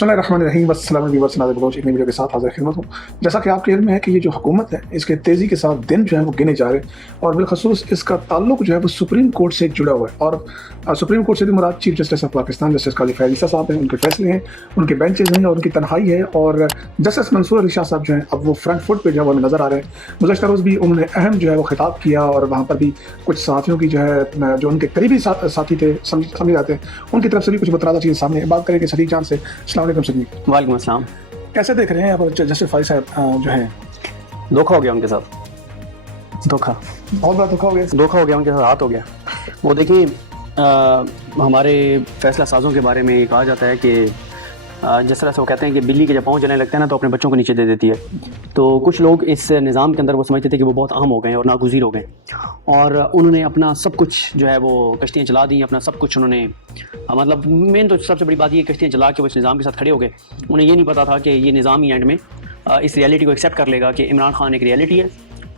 बिस्मिल्लाहिर्रहमानिर्रहीम अस्सलाम वालेकुम। एक नई वीडियो के साथ हाजिर खिदमत हूँ। जैसा कि आपके इल्म में है कि ये जो हुकूमत है इसके तेज़ी के साथ दिन जो है वो गिने जा रहे हैं और बिलखसूस इसका ताल्लुक जो है वो सुप्रीम कोर्ट से जुड़ा हुआ है। और सुप्रीम कोर्ट से भी मुराद chief justice of Pakistan justice Qazi Faisal Isa साहब हैं, उनके फैसले हैं, उनके बेंचेज हैं और उनकी तनहाई है। और जस्टिस मंसूर अली शाह साहब जो हैं अब वो फ्रंट फुट पर जो है वो नज़र आ रहे हैं। गुज़श्ता रोज़ भी उन्होंने अहम जो है वो खिताब किया और वहाँ पर भी कुछ सहाफ़ियों की जो है जो उनके करीबी साथी थे समझे जाते हैं उनकी तरफ से भी कुछ मुतरादा चीज़ें सामने। बात करेंगे सदीक जान से। अस्सलाम वालेकुम सदीक। वालेकुम अस्सलाम। कैसे देख रहे हैं आप जस्टिस फ़ैज़ल साहब जो हैं? धोखा हो गया उनके साथ, धोखा, बहुत बड़ा धोखा हो गया। धोखा हो गया उनके साथ, हाथ हो गया। वो देखिए हमारे फैसला साज़ों के बारे में कहा जाता है कि जिस तरह से वो कहते हैं कि बिल्ली के जब पाँव जलने लगते हैं ना तो अपने बच्चों को नीचे दे देती है। तो कुछ लोग इस निज़ाम के अंदर वो समझते थे कि वो बहुत अहम हो गए हैं और नागुज़ीर हो गए और उन्होंने अपना सब कुछ जो है वो कश्तियाँ चला दी, अपना सब कुछ उन्होंने मतलब मेन तो सबसे बड़ी बात ये कश्तियाँ चला के वो इस निज़ाम के साथ खड़े हो गए। उन्हें ये नहीं पता था कि ये निज़ाम ही एंड में इस रियलिटी को एक्सेप्ट कर लेगा कि इमरान खान एक रियलिटी है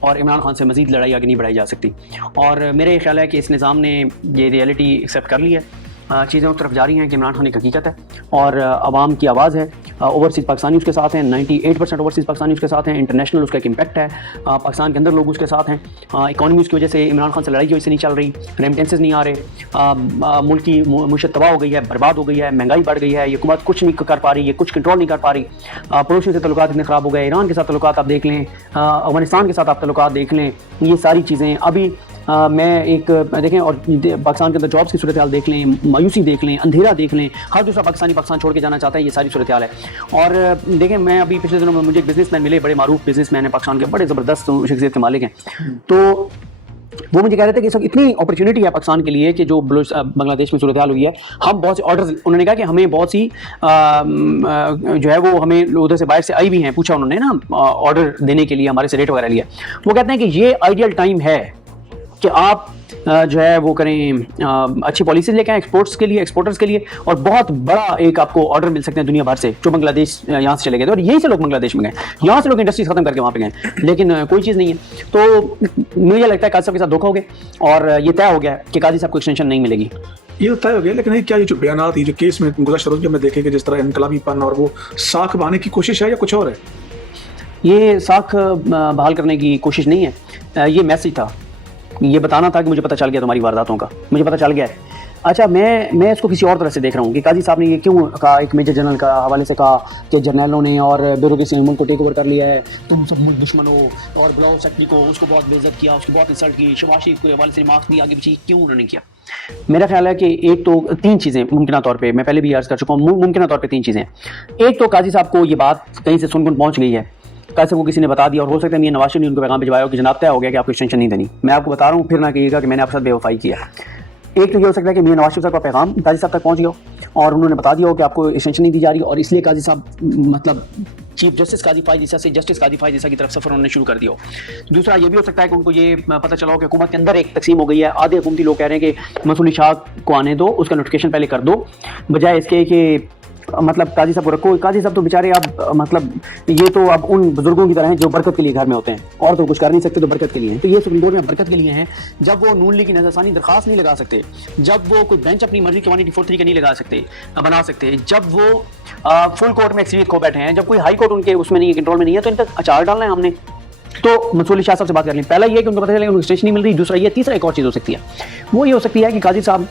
और इमरान खान से मज़ीद लड़ाई आगे नहीं बढ़ाई जा सकती। और मेरा ख्याल है कि इस निज़ाम ने ये रियलिटी एक्सेप्ट कर ली है। चीज़ें उस तरफ जा रही हैं कि इमरान खान एक हकीकत है और आवाम की आवाज़ है। ओवरसीज़ पाकिस्तानी उसके साथ हैं, 98% ओवरसीज़ पाकिस्तानी उसके साथ हैं। इंटरनेशनल उसका एक इम्पैक्ट है, पाकिस्तान के अंदर लोग उसके साथ हैं। इकॉनमी उसकी वजह से इमरान खान से लड़ाई की वजह से नहीं चल रही, रेमिटेंसेस नहीं आ रहे, मुल्क की मुशत तबाह हो गई है, बर्बाद हो गई है, महंगाई बढ़ गई है, ये हुकूमत कुछ नहीं कर पा रही, ये कुछ कंट्रोल नहीं कर पा रही। पड़ोसियों से तल्लुकात इतने ख़राब हो गए, ईरान के साथ तल्लुकात आप देख लें, अफगानिस्तान के साथ आप तल्लुकात देख लें, ये सारी चीज़ें अभी मैं एक देखें और पाकिस्तान के अंदर जॉब्स की सूरत हाल देख लें, मायूसी देख लें, अंधेरा देख लें, हर दूसरा पाकिस्तानी पाकिस्तान छोड़ के जाना चाहता है, ये सारी सूरत हाल है। और देखें मैं अभी पिछले दिनों में मुझे एक बिजनेसमैन मिले, बड़े मारूफ बिजनेसमैन है, पाकिस्तान के बड़े ज़बरदस्त शख्सियत के मालिक हैं। तो वो मुझे कह रहे थे कि सब इतनी अपॉर्चुनिटी है पाकिस्तान के लिए कि जो बांग्लादेश में सूरत हाल हुई है, हम बहुत से ऑर्डर, उन्होंने कहा कि हमें बहुत सी जो है वो हमें उधर से बाहर से आई भी हैं, पूछा उन्होंने ना ऑर्डर देने के लिए, हमारे से रेट वगैरह लिया। वो कहते हैं कि ये आइडियल टाइम है कि आप जो है वो करें, अच्छी पॉलिसीज लेके आए एक्सपोर्ट्स के लिए, एक्सपोर्टर्स के लिए, और बहुत बड़ा एक आपको ऑर्डर मिल सकते हैं दुनिया भर से जो बांग्लादेश यहाँ से चले गए थे। और यहीं से लोग बांग्लादेश में गए, यहाँ से लोग इंडस्ट्रीज खत्म करके वहाँ पे गए, लेकिन कोई चीज़ नहीं है। तो मुझे लगता है काजी साहब के साथ धोखा हो गया और ये तय हो गया कि काजी साहब को एक्सटेंशन नहीं मिलेगी। ये तो तय हो गया, लेकिन क्या ये जो बयानात ये जो केस में गुज़श्ता रोज़ में देखे कि जिस तरह इनकलाबीपन और वो साख बहाने की कोशिश है या कुछ और है? ये साख बहाल करने की कोशिश नहीं है, ये मैसेज था, ये बताना था कि मुझे पता चल गया तुम्हारी वारदातों का, मुझे पता चल गया है। अच्छा मैं इसको किसी और तरह से देख रहा हूँ कि काजी साहब ने ये क्यों कहा, एक मेजर जनरल का हवाले से कहा कि जर्नैलों ने और ब्यूरोक्रेसी ने मुल्क को टेक ओवर कर लिया है, तुम सब मुल्क दुश्मन हो, और बुलाओ सेक्रेटरी को, उसको बहुत बेइज्जत किया, उसकी बहुत इंसल्ट की, शहबाज शरीफ के हवाले से मार्क्स दिए आगे पीछे, क्यों उन्होंने किया? मेरा ख्याल है कि एक तो तीन चीज़ें मुमकिन तौर पे, मैं पहले भी अर्ज कर चुका हूँ, मुमकिन तौर पर तीन चीज़ें। एक तो काजी साहब को ये बात कहीं से सुनकर पहुँच गई है, कैसे को किसी ने बता दिया, और हो सकता है मियां नवाज शरीफ ने उनको पैगाम भिजवाया कि जनाब तय हो गया कि आपको एक्सटेंशन नहीं देनी। मैं आपको बता रहा हूँ, फिर ना कहिएगा कि मैंने आपके साथ बेवफाई किया। एक तो ये हो सकता है कि मियां नवाज शरीफ साहब का पैगाम काजी साहब तक पहुँच गया और उन्होंने बता दिया हो कि आपको एक्सटेंशन नहीं दी जा रही, और इसलिए काजी साहब मतलब चीफ जस्टिस काजी फ़ैज़ल ईसा से जस्टिस काजी फ़ैज़ल ईसा की तरफ सफ़र उन्होंने शुरू कर दिया हो। दूसरा ये भी हो सकता है कि उनको ये पता चला हो कि हुकूमत के अंदर एक तकसीम हो गई है, आधे हुकूमती लोग कह रहे हैं कि मंसूर अली शाह को आने दो, उसका नोटिफिकेशन पहले कर दो, बजाय इसके कि मतलब काजी साहब को रखो। काजी साहब तो बेचारे अब मतलब ये तो अब उन बुजुर्गों की तरह हैं जो बरकत के लिए घर में होते हैं, और तो कुछ कर नहीं सकते, तो बरकत के लिए हैं। तो ये सुप्रीम कोर्ट में बरकत के लिए हैं, जब वो नून लीग की नज़रसानी दरखास्त नहीं लगा सकते, जब वो कोई बेंच अपनी मर्जी के 184 तरीके नहीं लगा सकते, बना सकते, जब वो फुल कोर्ट में एक्सीवियत खो बैठे हैं, जब कोई हाई कोर्ट उनके उसमें नहीं है, कंट्रोल में नहीं है, तो इन तक अचार डालना है हमने। तो मंसूर अली शाह साहब से बात कर लें। पहला ये है कि उनको पता चलेगा उनको एक्सटेंशन नहीं मिल रही। दूसरा ये, तीसरा एक और चीज़ हो सकती है, वो ये हो सकती है कि काजी साहब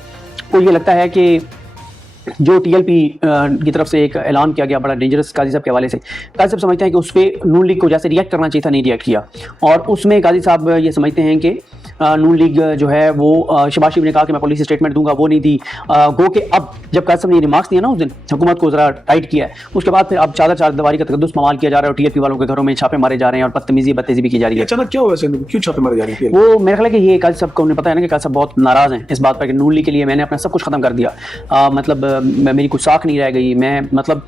को ये लगता है कि जो टीएलपी की तरफ से एक ऐलान किया गया बड़ा डेंजरस काजी साहब के हवाले से, काजी साहब समझते हैं कि उस पर नून लीग को जैसे रिएक्ट करना चाहिए था, नहीं रिएक्ट किया, और उसमें काजी साहब ये समझते हैं कि नून लीग जो है वो शहबाज शरीफ ने कहा कि मैं पॉलिसी स्टेटमेंट दूंगा, वो नहीं दी। गो के अब जब काजी साहब ने रिमार्क्स दिया ना उस दिन, हुकूमत को ज़रा टाइट किया है, उसके बाद फिर अब चादर दीवारी का तकद्दुस इस्तेमाल किया जा रहा है और टीएलपी वालों के घरों में छापे मारे जा रहे हैं और बदतमीजी भी की जा रही है। अचानक क्या हुआ, क्यों छापे मारे जा रहे हैं? वो मेरा ख्याल है कि ये काजी साहब को उन्हें पता है ना कि काजी साहब बहुत नाराज़ हैं इस बात पर कि नून लीग के लिए मैंने अपना सब कुछ ख़त्म कर दिया, मतलब मेरी कुछ साख नहीं रह गई। मैं मतलब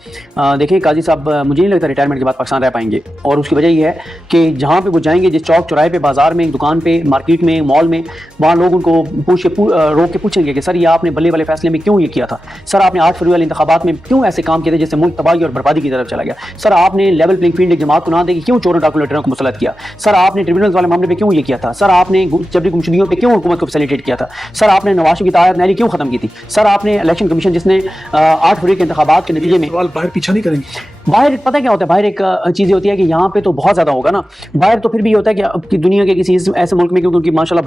देखिए काजी साहब मुझे नहीं लगता रिटायरमेंट के बाद पाकिस्तान रह पाएंगे, और उसकी वजह यह है कि जहाँ पे वो जाएंगे, जिस चौक चौराहे पे, बाजार में, दुकान पे, मार्केट में, मॉल में, वहाँ लोग उनको रोक के पूछेंगे कि सर ये आपने बल्ले वाले फैसले में क्यों ये किया था, सर आपने 8 फरवरी वाले इंतखाबात में क्यों ऐसे काम किए थे जिससे मुल्क तबाही और बर्बादी की तरफ चला गया, सर आपने लेवल प्लेइंग फील्ड एक जमात को ना देगी क्यों चोरों डाकुलेटरों को मुसलत किया, सर आपने ट्रिब्यूनल्स वाले मामले पर क्यों ये किया था, सर आपने जबरी गुमशुदगियों पर क्यों हुकूमत को फैसिलिटेट किया था, सर आपने नवाज शरीफ की तायद नैली क्यों खत्म की थी, सर आपने इलेक्शन कमीशन जिसने उसने 8 फरवरी के इंतखाबात के नतीजे में सवाल बाहर पीछा नहीं करेंगे। बाहर पता क्या होता है, बाहर एक चीज़ होती है कि यहाँ पे तो बहुत ज़्यादा होगा ना, बाहर तो फिर भी होता है कि दुनिया के किसी ऐसे मुल्क में, क्योंकि उनकी माशाल्लाह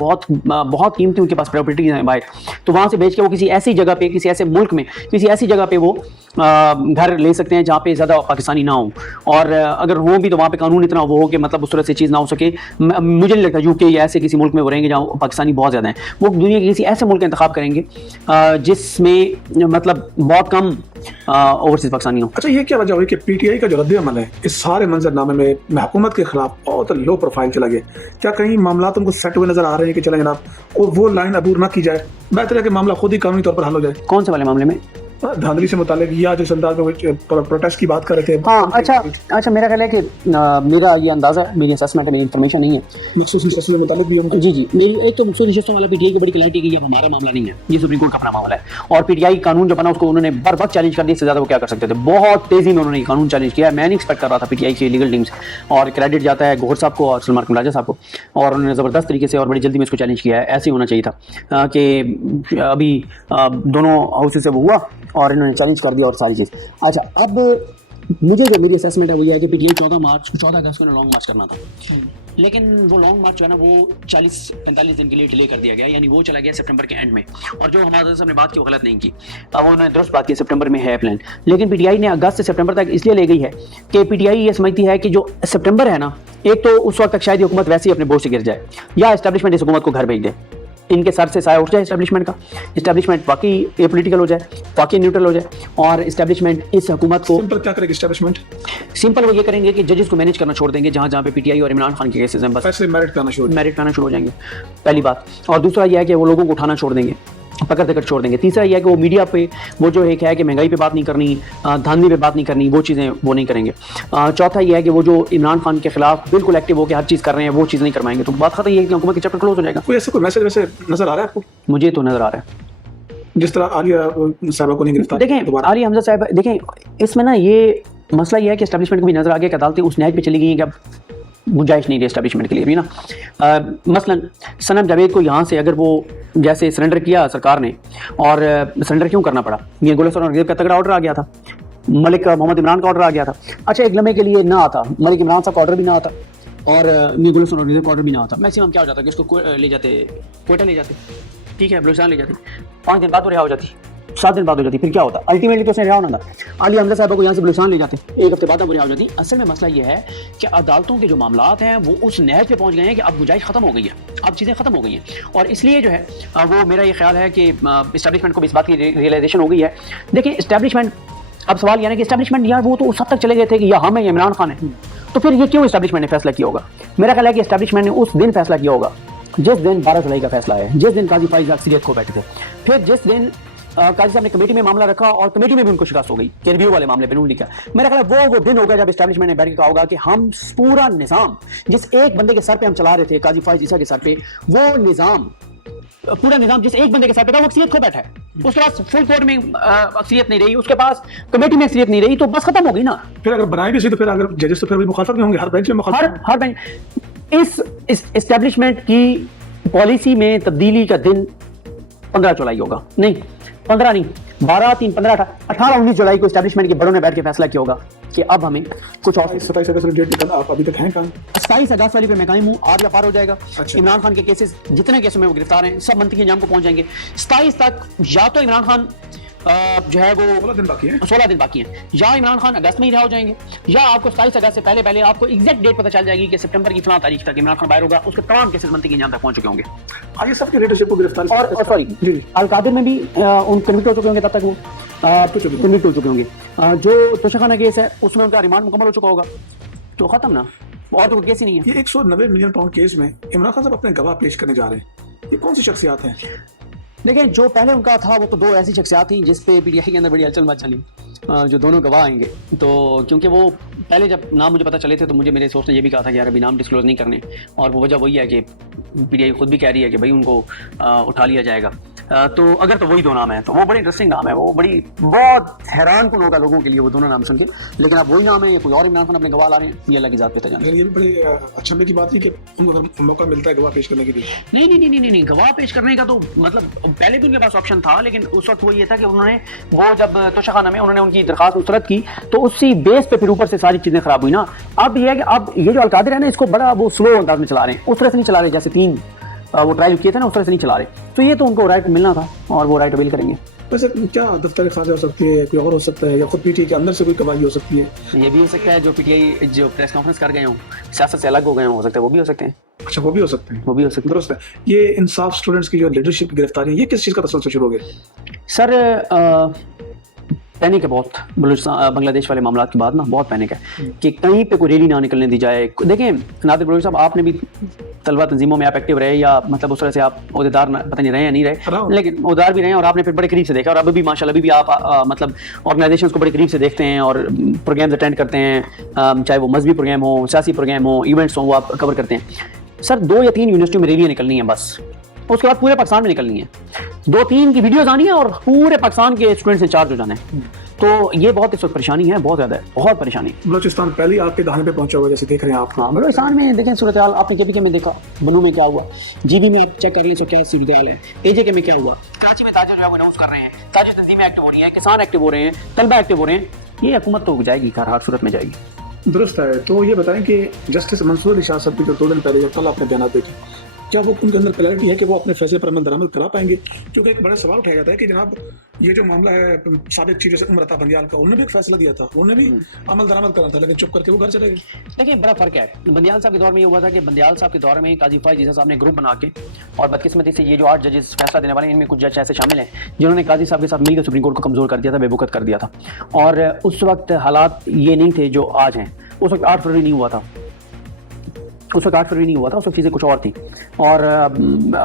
बहुत कीमती उनके पास प्रॉपर्टीज हैं बाहर, तो वहाँ से बेच के वो किसी ऐसी जगह पे, किसी ऐसे मुल्क में, किसी ऐसी जगह पे वो घर ले सकते हैं जहाँ पे ज़्यादा पाकिस्तानी ना हो, और अगर हो भी तो वहाँ पे कानून इतना वो हो कि मतलब उस तरह से चीज़ ना हो सके। मुझे नहीं लगता यूके या ऐसे किसी मुल्क में वो रहेंगे जहाँ पाकिस्तानी बहुत ज़्यादा हैं। वो दुनिया के किसी ऐसे मुल्क का इंतखाब करेंगे जिसमें मतलब बहुत कम ओवरसीज पाकिस्तानी हो। अच्छा, ये क्या वजह हुई कि पीटीआई का जो रद्द-ए-अमल है इस सारे मंजरनामे में हुकूमत के खिलाफ बहुत लो प्रोफाइल चला गया? क्या कहीं मामला उनको सेट हुए नजर आ रहे हैं कि चलें जनाब और वो लाइन अबूर ना की जाए, बेहतर है कि मामला खुद ही कानूनी तौर पर हल हो जाए? कौन से वाले मामले में? धांधली से मुतालिक या जिस अंदाज में प्रोटेस्ट की बात कर रहे थे। हाँ, अच्छा मेरा ख्याल है कि मेरा ये अंदाज़ा, मेरी असेसमेंट है, मेरी इन्फॉर्मेशन नहीं है। मखसूस नशस्तों से मुतालिक भी हम जी मेरी एक तो मखसूस नशस्तों वाला पीटीआई की बड़ी क्लैरिटी की, अब हमारा मामला नहीं है, ये सुप्रीम कोर्ट का अपना मामला है, और पीटीआई कानून जो बना उसको उन्होंने बर वक्त चैलेंज कर दिया, इससे ज़्यादा वो क्या कर सकते थे। बहुत तेज़ी में उन्होंने कानून चैलेंज किया। मैं नहीं एक्सपेक्ट कर रहा था पीटीआई की लीगल टीम से, और क्रेडिट जाता है गौहर साहब को और सलमान राजा साहब को, और उन्होंने ज़बरदस्त तरीके से और बड़ी जल्दी में इसको चैलेंज किया है। ऐसे ही होना चाहिए था कि अभी दोनों हाउसेस से वो हुआ और इन्होंने चैलेंज कर दिया और सारी चीज़। अच्छा, अब मुझे जो मेरी असेसमेंट है वो ये है कि पीटीआई 14 अगस्त को लॉन्ग मार्च करना था, लेकिन वो लॉन्ग मार्च जो है ना वो 40-45 दिन के लिए डिले कर दिया गया, यानी वो चला गया सितंबर के एंड में। और जो हमारे साहब ने बात की वो गलत नहीं की, अब उन्होंने दुरुस्त बात की, सितंबर में है प्लान, लेकिन पीटीआई ने अगस्त से सितंबर तक इसलिए ले गई है कि पीटीआई ये समझती है कि जो सितंबर है ना, एक तो उस वक्त तक शायद हुकूमत वैसे ही अपने बोझ से गिर जाए, या एस्टैब्लिशमेंट इस हुकूमत को घर भेज दे, इनके सर से साया उठ जाए एस्टैब्लिशमेंट का, एस्टैब्लिशमेंट वाकई एपॉलिटिकल हो जाए, वाकई न्यूट्रल हो जाए, और एस्टैब्लिशमेंट इस हुकूमत को सिंपल क्या करेगी एस्टैब्लिशमेंट? सिंपल वो ये करेंगे कि जजेस को मैनेज करना छोड़ देंगे, जहाँ जहाँ पे पीटीआई और इमरान खान के केसेस हैं, बस फैसले मेरिट पे आना शुरू हो जाएंगे, पहली बात। और दूसरा यह है कि वो लोगों को उठाना छोड़ देंगे, पकड़ दकड़ छोड़ देंगे। तीसरा यह है कि वो मीडिया पे वो जो एक है कि महंगाई पे बात नहीं करनी, धांधली पे बात नहीं करनी, वो चीज़ें वो नहीं करेंगे। चौथा यह है कि वो जो इमरान खान के खिलाफ बिल्कुल एक्टिव होकर हर चीज़ कर रहे हैं वो चीज़ नहीं करवाएंगे। तो बात खत्म, ये है कि हुकूमत के चैप्टर क्लोज हो जाएगा। कोई ऐसा कोई मैसेज वैसे नजर आ रहा है आपको? मुझे तो नजर आ रहा है जिस तरह आलिया साहबा को नहीं गिरफ्तार। देखें आलिया हमजा साहब, देखें इसमें ना ये मसला ये है कि एस्टैब्लिशमेंट को भी नजर आ गया कि अदालतें उस नहज पे चली गई हैं कि अब गुंजाइश नहीं रही एस्टैब्लिशमेंट के लिए भी ना। मसलन सनम जावेद को यहाँ से अगर वो जैसे सरेंडर किया सरकार ने, और सरेंडर क्यों करना पड़ा, ये गुलशन और का तगड़ा ऑर्डर आ गया था, मलिक मोहम्मद इमरान का ऑर्डर आ गया था। अच्छा, एक लम्हे के लिए ना आता, मलिक इमरान साहब का ऑर्डर भी ना आता और ये गुलशन और का ऑर्डर भी ना आता, मैक्सिमम क्या हो जाता कि उसको ले जाते कोयटा ले जाते, ठीक है, बलूचिस्तान ले जाते, 5 दिन बाद वो रिहा हो जाती, 7 दिन बाद हो जाती, फिर क्या होता? अल्टीमेटली तो उसने रिहा होना था। आलिया हमजा साहब को यहाँ से बलूचिस्तान ले जाते, 1 हफ्ते बाद वो रिहा हो जाती। असल में मसला ये है कि अदालतों के जो मामलात हैं वो उस नहज पे पहुंच गए हैं कि अब गुंजाइश खत्म हो गई है, अब चीज़ें खत्म हो गई हैं, और इसलिए जो है वो मेरा ये ख्याल है कि इस्टेब्लिशमेंट को भी इस बात की रियलाइजेशन हो गई है। देखिए इस्टेब्लिशमेंट, अब सवाल यह है कि इस्टेब्लिशमेंट यार वो तो उस हद तक चले गए थे कि या हम है या इमरान खान है, तो फिर ये क्यों इस्टेब्लिशमेंट ने फैसला किया होगा? मेरा ख्याल है कि इस्टेब्लिशमेंट ने उस दिन फैसला किया होगा जिस दिन 12 जुलाई का फैसला है, जिस दिन काजी फाइज अक्सरियत को बैठे थे, फिर जिस दिन काजी साहब ने कमेटी में मामला रखा और कमेटी में भी उनको शिकस्त हो गई कि रिव्यू वाले मामले पे नून लिखा। मेरा ख्याल है वो दिन होगा जब इस्टेब्लिशमेंट ने बैठ के कहा होगा कि हम पूरा निज़ाम जिस एक बंदे के सर पे हम चला रहे थे, काजी फाइज ईसा के सर पे, वो निज़ाम पूरा निज़ाम जिस एक बंदे के सर पे था वो अक्सरियत को बैठा है, उसके पास फुल कोर्ट में अक्सरियत नहीं रही, उसके पास कमेटी में अक्सरियत नहीं रही, तो बस खत्म हो गई ना। फिर अगर बनाई भी सही तो फिर अगर जजेस तो फिर भी मुखालफत में होंगे, हर बेंच में मुखालफत, हर बेंच। इस एस्टेब्लिशमेंट की पॉलिसी में तब्दीली का दिन 15 जुलाई होगा, नहीं 15 नहीं, 12, 3, 15, 18, 19 जुलाई को एस्टेब्लिशमेंट के बड़ों ने बैठ के फैसला किया होगा कि अब हमें कुछ और। 27 अगस्त डेट निकल, आप अभी तक हैं कहाँ? 27 अगस्त वाली पे मैं कायम हूँ, आर या पार हो जाएगा। अच्छा। इमरान खान के केसेस जितने केस में वो गिरफ्तार हैं सब मंतकी अंजाम को पहुंच जाएंगे। 27 तक या तो इमरान खान जो है वो 16 दिन बाकी हैं, 16 दिन बाकी हैं, या इमरान खान अगस्त में ही रहा हो जाएंगे, या आपको 27 अगस्त से पहले आपको एग्जैक्ट डेट पता चल जाएगी कि सितंबर की फलां तारीख तक इमरान खान बाहर होगा, उसके तमाम केसेस मंतकी अंजाम तक पहुंच चुके होंगे। आगे सबके लीडरशिप को गिरफ्तार और सॉरी जी अलकादिर में भी उन कन्विक्ट हो चुके होंगे, तब तक वो कन्विक्ट हो चुके होंगे। जो तोशाखाना केस है उसमें उनका रिमांड मुकम्मल हो चुका होगा, तो खत्म ना, और तो कोई केस ही नहीं है। ये 190 मिलियन पाउंड केस में इमरान खान साहब अपने गवाह पेश करने जा रहे हैं, ये कौन सी शख्सियात हैं? देखिए जो पहले उनका था वो तो 2 ऐसी शख्सियात थी जिस पे पीटीआई के अंदर बड़ी हलचल मच चली, जो दोनों गवाह आएंगे। तो क्योंकि वो पहले जब नाम मुझे पता चले थे तो मुझे मेरे सोच ने ये भी कहा था कि यार अभी नाम डिस्क्लोज नहीं करने, और वो वजह वही है कि पीटीआई खुद भी कह रही है कि भाई उनको उठा लिया जाएगा। तो अगर तो वही दो नाम है तो वो बड़े इंटरेस्टिंग नाम है, वो बड़ी बहुत हैरान कुन होगा लोगों के लिए वो दोनों नाम सुन के। लेकिन आप वही नाम है या कोई और इमरान खान अपने गवाह ला रहे हैं, ये अल्लाह की जात पे जाने। ये भी बड़ी अचंभे की बात है कि उनको अगर मौका मिलता है गवाह पेश करने के लिए। नहीं, गवाह पेश करने का तो मतलब पहले भी उनके पास ऑप्शन था, लेकिन उस वक्त वो ये था कि उन्होंने वो जब तोशाखाना में उन्होंने उनकी दरखास्त मुस्तरद की तो उसी बेस पे फिर ऊपर से सारी चीजें खराब हुई ना। अब ये है कि अब ये जो अलकादिर है ना, इसको बड़ा वो स्लो अंदाज में चला रहे हैं, उस तरह से नहीं चला रहे जैसे 3 वो ट्रायल किए थे ना, उस तरह से नहीं चला रहे। तो ये तो उनको राइट मिलना था और वो राइट अवेल करेंगे। वैसे क्या दफ्तर खाजा हो सकती है, कोई और हो सकता है, या खुद पीटीआई के अंदर से कोई गवाही हो सकती है? ये भी हो सकता है जो पीटीआई जो प्रेस कॉन्फ्रेंस कर गए हों, सियासत से अलग हो गए हों, हो सकता है वो भी हो सकते हैं। अच्छा, वो भी हो सकते हैं। वो भी हो सकते हैं। दुरुस्त है। ये इंसाफ स्टूडेंट्स की जो लीडरशिप की गिरफ्तारी है, ये किस चीज़ का तसलसल शुरू हो गया? सर पैनिक है बहुत बलूचिस्तान बांग्लादेश वाले मामला के बाद ना, बहुत पैनिक है कि कहीं पे कोई रैली ना निकलने दी जाए। देखें नादिर बलोच साहब, आपने भी तलबा तंजीमों में आप एक्टिव रहे या मतलब उस तरह से आप ओहदेदार पता नहीं रहे या नहीं रहे, लेकिन ओहदेदार भी रहे और आपने फिर बड़े करीब से देखा और अभी भी माशाल्लाह अभी भी आप मतलब ऑर्गेनाइजेशंस को बड़े करीब से देखते हैं और प्रोग्राम्स अटेंड करते हैं, चाहे वो मजहबी प्रोग्राम हो, सियासी प्रोग्राम हो, इवेंट्स हो, वो आप कवर करते हैं। सर 2 या 3 यूनिवर्सिटी में रैलियाँ निकलनी है बस, उसके बाद पूरे पाकिस्तान में निकलनी है, 2-3 की वीडियोस आनी है और पूरे पाकिस्तान के स्टूडेंट्स इंचार्ज हो जाना है। तो ये बहुत इस वक्त परेशानी है, बहुत ज़्यादा है, बहुत परेशानी। बलूचिस्तान पहले ही आपके दहाने पे पहुंचा हुआ जैसे देख रहे हैं आप। हाँ, बलूचिस्तान में देखें सूरत हाल, आपने केपीके में देखा, बनू में क्या हुआ, जीबी में आप चेक कर रही है तो क्या सूरत हाल है, एजेके में क्या हुआ, कराची में ताजिर जो है वो अनाउंस कर रहे हैं, ताजिर तंजीमें एक्टिव हो रही हैं, किसान एक्टिव हो रहे हैं, तलबा एक्टिव हो रहे हैं। ये हुकूमत तो जाएगी, हर सूरत में जाएगी। दुरुस्त है। तो ये बताएं कि जस्टिस मंसूर अली शाह साहब की जो 2 दिन पहले जब कल आपने बयान देखे, क्या वो उनके अंदर क्लैरिटी है कि वो अपने फैसले पर अमल दरामद करा पाएंगे? क्योंकि एक बड़ा सवाल उठाया जाता है कि जनाब ये जो मामला है साबिक चीफ जैसे उमर अता बंदियाल का, उन्होंने भी एक फैसला दिया था, उन्होंने भी अमल दरामद करा था, लेकिन चुप करके वो घर चले गए। देखिए बड़ा फर्क है, बंदियाल साहब के दौर में ये हुआ था कि बंदियाल साहब के दौर में काजी फाइज साहब ने ग्रुप बना के, और बदकिस्मती से ये जो 8 जजेस फैसला देने वाले हैं इनमें कुछ जज ऐसे शामिल हैं जिन्होंने काजी साहब के साथ मिलकर सुप्रीम कोर्ट को कमजोर कर दिया था, बेवकूफ़ कर दिया था। और उस वक्त हालात ये नहीं थे जो आज हैं। उस वक्त 8 फरवरी नहीं हुआ था, उस वक्त 8 फरवरी नहीं हुआ था, उस वक्त चीज़ें कुछ और थी और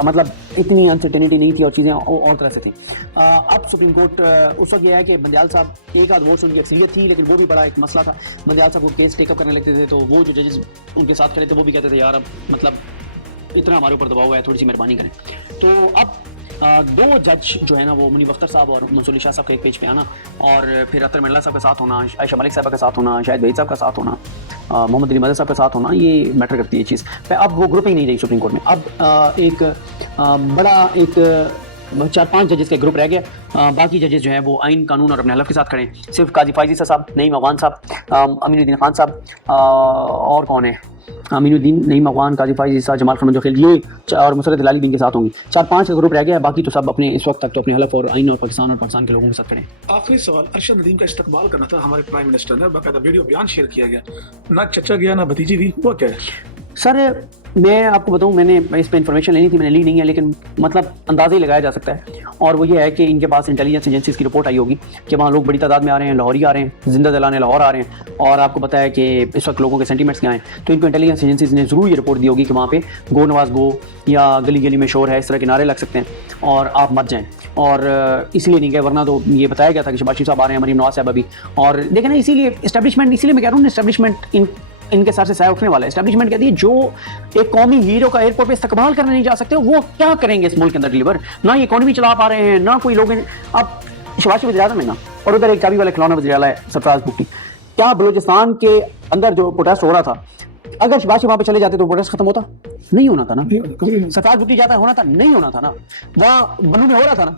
मतलब इतनी अनसर्टेनिटी नहीं थी और चीज़ें और तरह से थी। अब सुप्रीम कोर्ट उस वक्त यह है कि बंदियाल साहब एक आध वोट से उनकी अक्सरियत थी, लेकिन वो भी बड़ा एक मसला था। बंदियाल साहब को केस टेकअप करने लगते थे तो वो जो जजेस उनके साथ खड़े थे वो भी कहते थे यार अब मतलब इतना हमारे ऊपर दबाव है, थोड़ी सी मेहरबानी करें। तो अब 2 जज जो है ना वो मुनीब अख्तर साहब और मंसूर अली शाह साहब का एक पेज पे आना और फिर अतर मिल्ला साहब के साथ होना, आयशा मलिक साहब के साथ होना, शाहिद वहीद साहब का साथ होना, मोहम्मद अली मदद साहब के साथ होना, ये मैटर करती है चीज़। अब वो ग्रुप ही नहीं रही सुप्रीम कोर्ट में, अब एक बड़ा एक 4-5 जजेस का ग्रुप रह गया। बाकी जजेस जो हैं वो आइन कानून और अपने हलफ के साथ खड़े हैं। सिर्फ काजी फाइजी साहब, नईम अफगान साहब, अमीनुद्दीन खान साहब और कौन है, अमीनुद्दीन, नईम अफगान, काजी फाइजी साहब, जमाल खमन जो खेल ये और मुसरत दलाली भी इनके साथ होंगी। 4-5 का ग्रुप रह गया है, बाकी तो सब अपने इस वक्त तक तो अपने हलफ और आइन और पाकिस्तान के लोगों के साथ खड़े हैं। आखिरी सवाल, अरशद नदीम का इस्तकबाल करना था हमारे प्राइम मिनिस्टर ने, बाकायदा वीडियो बयान शेयर किया गया, ना चचा गया ना भतीजी दी, हुआ क्या है? सर मैं आपको बताऊं, मैंने इस पर इन्फॉर्मेशन लेनी थी, मैंने ली नहीं है, लेकिन मतलब अंदाज़ा ही लगाया जा सकता है। और वो ये है कि इनके पास इंटेलिजेंस एजेंसीज की रिपोर्ट आई होगी कि वहाँ लोग बड़ी तादाद में आ रहे हैं, लाहौरी आ रहे हैं, जिंदा दलाने लाहौर आ रहे हैं, और आपको पता है कि इस वक्त लोगों के सेंटीमेंट्स क्या हैं। तो इनको इंटेलिजेंस एजेंसीज ने ज़रूर ये रिपोर्ट दी होगी कि वहाँ पे गो नवाज गो या गली गली में शोर है, इस तरह के नारे लग सकते हैं और आप मत जाएँ। और इसलिए नहीं गए, वरना तो ये बताया गया था कि शहबाज शरीफ साहब आ रहे हैं, मरीम नवाज साहब अभी। और देखें ना, इसीलिए इस्टेब्लिशमेंट, इसीलिए मैं कह रहा हूँ इस्टेब्लिशमेंट इनके सर से साया उठने वाला है। एस्टैब्लिशमेंट कहती है जो एक कौमी हीरो का एयरपोर्ट पे इस्तकबाल करने नहीं जा सकते वो क्या करेंगे इस मुल्क के अंदर डिलीवर, ना ये इकोनॉमी चला पा रहे हैं, ना कोई लोग। अब शहबाज वज़ीर आज़म है ना, और उधर एक चाबी वाला खिलौना वज़ीर आला है सरफराज भुट्टी। क्या बलूचिस्तान के अंदर जो प्रोटेस्ट हो रहा था, अगर शहबाज वहाँ पे चले जाते तो प्रोटेस्ट खत्म होता? नहीं होना था ना। सरफराज भुट्टी जाता होना था, नहीं होना था ना। वहाँ बनू में हो रहा था ना,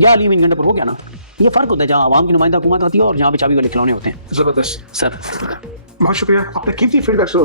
या अली मीन गंडापुर हो गया ना। ये फर्क होता है जहाँ आवाम की नुमाइंदा हुकूमत आती है और जहाँ पे चाबी वाले खिलौने होते हैं। जबरदस्त सर बहुत शुक्रिया, आपने कीमती फीडबैक शुरू